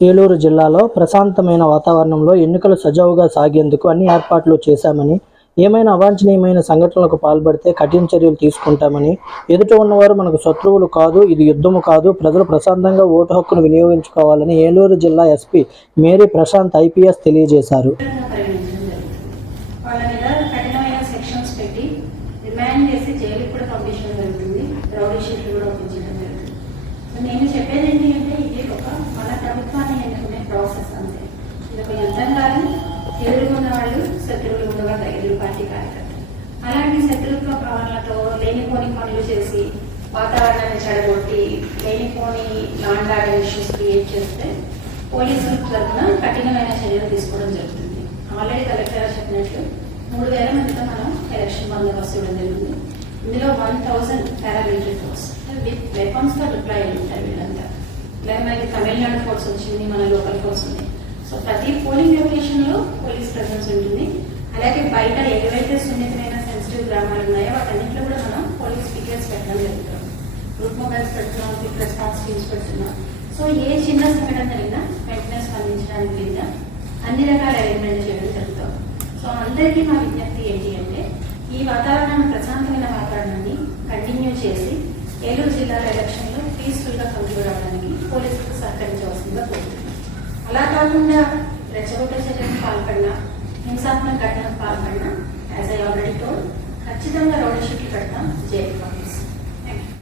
ఏలూరు జిల్లాలో ప్రశాంతమైన వాతావరణంలో ఎన్నికలు సజావుగా సాగేందుకు అన్ని ఏర్పాట్లు చేశామని ఏమైనా అవాంఛనీయమైన సంఘటనలకు పాల్పడితే కఠిన చర్యలు తీసుకుంటామని ఎదుట ఉన్నవారు మనకు శత్రువులు కాదు ఇది యుద్ధము కాదు ప్రజలు ప్రశాంతంగా ఓటు హక్కును వినియోగించుకోవాలని ఏలూరు జిల్లా ఎస్పీ మేరీ ప్రశాంత్ ఐపీఎస్ తెలియజేశారు. నేను చెప్పేది ఏంటి అంటే మీద కఠినమైన సెక్షన్స్ పెట్టి రిమాండ్ చేసి జైలుకి కూడా పంపించడం జరుగుతుంది రౌడీ షీట్లు కూడా పంపించడం జరుగుతుంది సో నేను చెప్పేది ఏంటి అంటే ఇది ఒక మన ప్రభుత్వాన్ని ఎన్నుకునే ప్రాసెస్ అంతే ఇది ఒక కానీ కాదు వాళ్ళు శత్రువులు ఉండగా ఎదురు పార్టీ కార్యకర్తలు. అలాంటి శత్రుత్వ భావనలతో లేనిపోని పనులు చేసి వాతావరణాన్ని చెడగొట్టి లేనిపోని లాండ్ ఆర్డర్ ఇష్యూస్ క్రియేట్ చేస్తే పోలీసుల తరఫున కఠినమైన చర్యలు తీసుకోవడం జరుగుతుంది. ఆల్రెడీ కలెక్టర్ చెప్పినట్లు మూడు వేల మందితో మనం ఎలక్షన్ బందోబస్తు ఇవ్వడం జరిగింది. ఇందులో one thousand paramilitary force with వెపన్స్తో reply అయి ఉంటారు వీళ్ళంతా. ఇలా మనకి తమిళనాడు ఫోర్స్ వచ్చింది మన లోకల్ ఫోర్స్ ఉంది. సో ప్రతి పోలింగ్ లొకేషన్లో పోలీస్ ప్రజెన్స్ ఉంటుంది. అలాగే బయట ఏవైతే సున్నితమైన సెన్సిటివ్ గ్రామాలు ఉన్నాయో వాటన్నింటిలో కూడా మనం పోలీస్ ఫిగర్స్ పెట్టడం జరుగుతుంది. గ్రూప్ మొబైల్స్ పెడుతున్నాం క్విక్ రెస్పాన్స్ టీమ్స్ పెడుతున్నాం. సో ఏ చిన్న సంఘటన జరిగినా వెంటనే స్పందించడానికి లేదా అన్ని రకాల అరేంజ్మెంట్ చేయడం జరుగుతాం సో అందరికీ మా విజ్ఞప్తి ఏంటి అంటే ఈ వాతావరణాన్ని ప్రశాంతమైన వాతావరణాన్ని కంటిన్యూ చేసి ఏలూరు జిల్లాల ఎలక్షన్లో పీస్ఫుల్గా కంప్లీట్ అవడానికి పోలీసులకు అలా కాకుండా రెచ్చగొట్టే చర్యలకు పాల్పడినా హింసాత్మక ఘటనకు పాల్పడినా యాజ్ ఐ ఆల్రెడీ టోల్ ఖచ్చితంగా రౌడీ షీట్లు పెడతాం జైలు